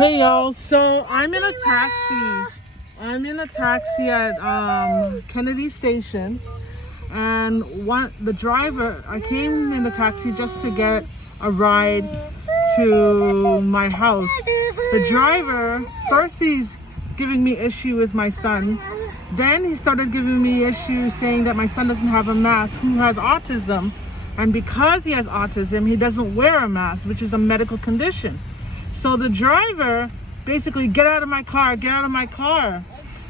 Hey y'all, so I'm in a taxi. I'm in a taxi at Kennedy Station, and the driver, I came in the taxi just to get a ride to my house. The driver, first he's giving me issue with my son, then he started giving me issue saying that my son doesn't have a mask, who has autism, and because he has autism, he doesn't wear a mask, which is a medical condition. So the driver basically, get out of my car.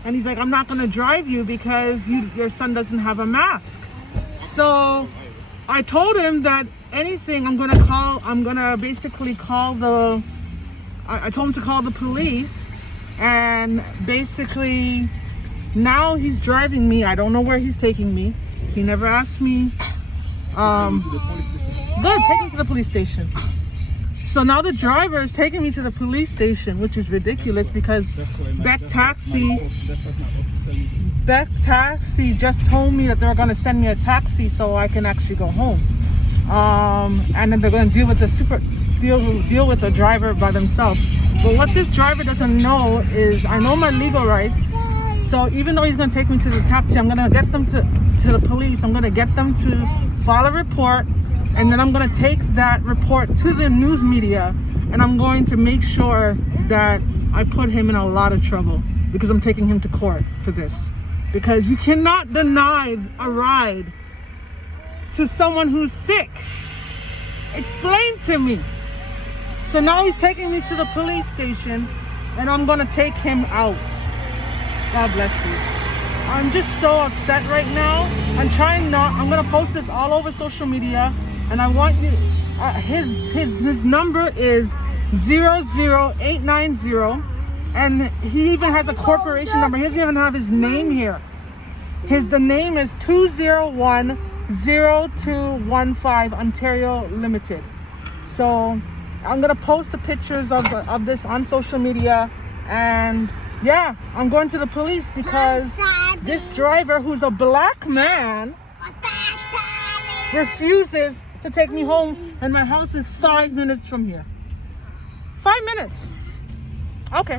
And he's like, I'm not gonna drive you because your son doesn't have a mask. So I told him that anything, I told him to call the police, and basically now he's driving me. I don't know where he's taking me. He never asked me. Good, take me to the police station. So now the driver is taking me to the police station, which is ridiculous because Beck Taxi just told me that they're going to send me a taxi so I can actually go home. And then they're going to deal with the driver by themselves. But what this driver doesn't know is I know my legal rights. So even though he's going to take me to the taxi, I'm going to get them to the police. I'm going to get them to file a report. And then I'm going to take that report to the news media, and I'm going to make sure that I put him in a lot of trouble because I'm taking him to court for this. Because you cannot deny a ride to someone who's sick. Explain to me. So now he's taking me to the police station, and I'm going to take him out. God bless you. I'm just so upset right now. I'm going to post this all over social media. And I want you, his number is 00890, and he even has a corporation number. He doesn't even have his name here. The name is 2010215 Ontario Limited. So I'm gonna post the pictures of this on social media, and yeah, I'm going to the police because this driver, who's a black man, refuses to take me home, and my house is 5 minutes from here. 5 minutes. Okay.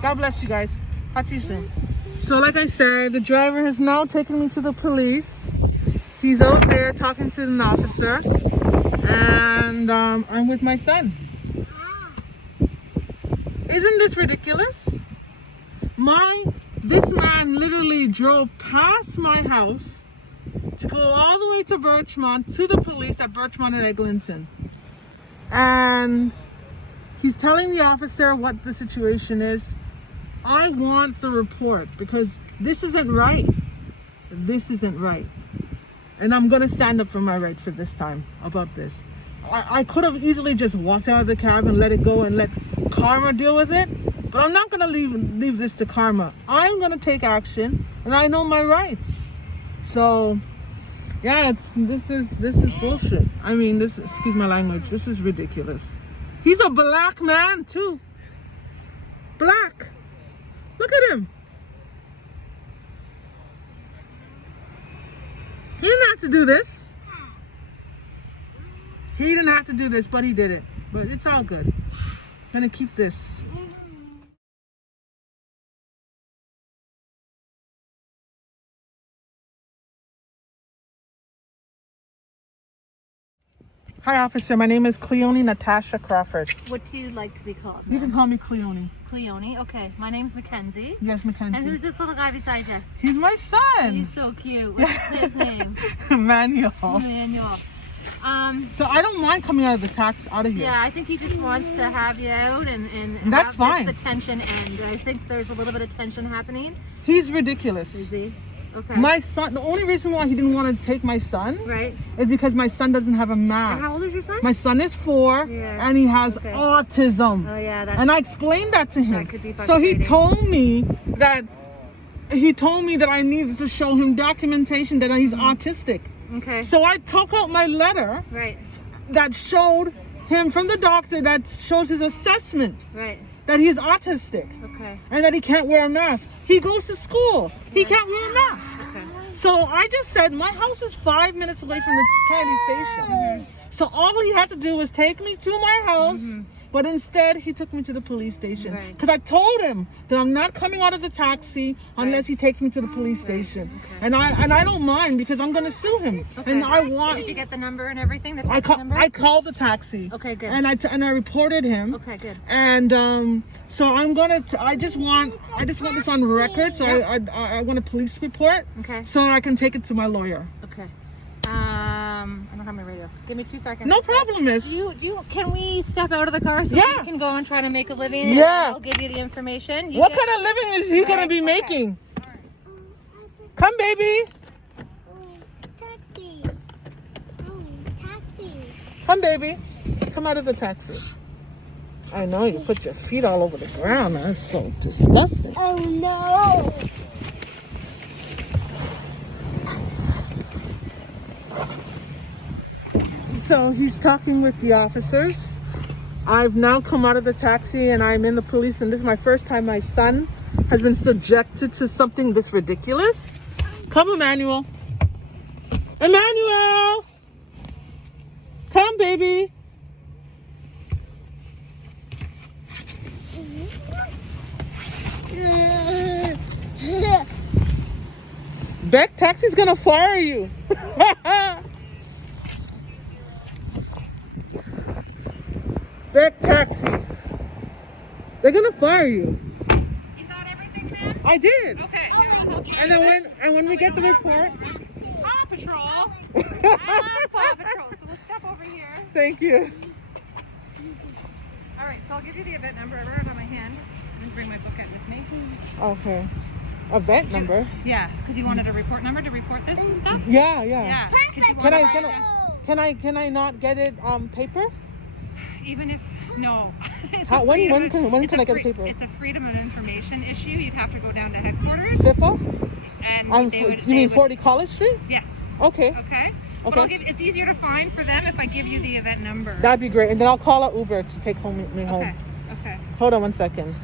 God bless you guys. Talk to you soon. So like I said, the driver has now taken me to the police. He's out there talking to an officer, and I'm with my son. Isn't this ridiculous? This man literally drove past my house to go all the way to Birchmont, to the police at Birchmont and Eglinton. And he's telling the officer what the situation is. I want the report because this isn't right. This isn't right. And I'm going to stand up for my right for this time about this. I could have easily just walked out of the cab and let it go and let karma deal with it. But I'm not going to leave this to karma. I'm going to take action, and I know my rights. So yeah, this is bullshit. I mean, excuse my language, this is ridiculous. He's a black man too. Black. Look at him. He didn't have to do this. He didn't have to do this, but he did it. But it's all good. I'm gonna keep this. Hi, officer. My name is Cleoni Natacha Crawford. What do you like to be called? You can call me Cleoni. Cleoni? Okay. My name's Mackenzie. Yes, Mackenzie. And who's this little guy beside you? He's my son. He's so cute. What's his name? Manuel. Manuel. So I don't mind coming out of here. Yeah, I think he just wants to have you out and that's fine. The tension end. I think there's a little bit of tension happening. He's ridiculous. Is he? Okay. My son, the only reason why he didn't want to take my son, right, is because my son doesn't have a mask. And how old is your son? My son is 4, and he has autism. Oh yeah, and I explained that to him. That could be so he told me that I needed to show him documentation that he's autistic. Okay. So I took out my letter, right, that showed him from the doctor that shows his assessment. Right. That he's autistic. Okay. And that he can't wear a mask. He goes to school. He can't wear a mask. Okay. So I just said, my house is 5 minutes away from the Kennedy station. So all he had to do was take me to my house, But instead, he took me to the police station. Right. Because I told him that I'm not coming out of the taxi unless he takes me to the police station. Okay. And I don't mind because I'm going to sue him. Okay. And I want... Did you get the number and everything? The taxi number? I called the taxi. Okay, good. And I reported him. Okay, good. And so I'm gonna. I just want this on record. So I want a police report. Okay. So I can take it to my lawyer. Okay. I don't have my radio. Give me 2 seconds. No problem, miss. Can we step out of the car so Yeah. you can go and try to make a living? And Yeah. I'll give you the information. What kind of living is he gonna be Okay. making? Come, baby. Taxi. Taxi. Come, baby. Come out of the taxi. I know you put your feet all over the ground. That's so disgusting. Oh no. So he's talking with the officers. I've now come out of the taxi and I'm in the police, and this is my first time my son has been subjected to something this ridiculous. Come, Emmanuel. Emmanuel! Come, baby. Beck Taxi's gonna fire you. Beck Taxi. They're gonna fire you. You got everything, man? I did. Okay. Here, I'll help you. And then when we get the report. Paw Patrol. I love Paw Patrol. So we'll step over here. Thank you. All right. So I'll give you the event number. I wrote it on my hand. Just let me bring my booklet with me. Okay. Event number. Yeah, because you wanted a report number to report this and stuff. Yeah. Yeah. Could you Can wanna I not get it paper? even if no. It's How- a when freedom- can I get a free- paper? It's a freedom of information issue. You'd have to go down to headquarters FIPA? and they would, You mean they would- 40 College Street? Yes. Okay. Okay. But Okay. I'll give, it's easier to find for them if I give you the event number. That'd be great. And then I'll call an Uber to take me home. Okay. Okay. Hold on one second.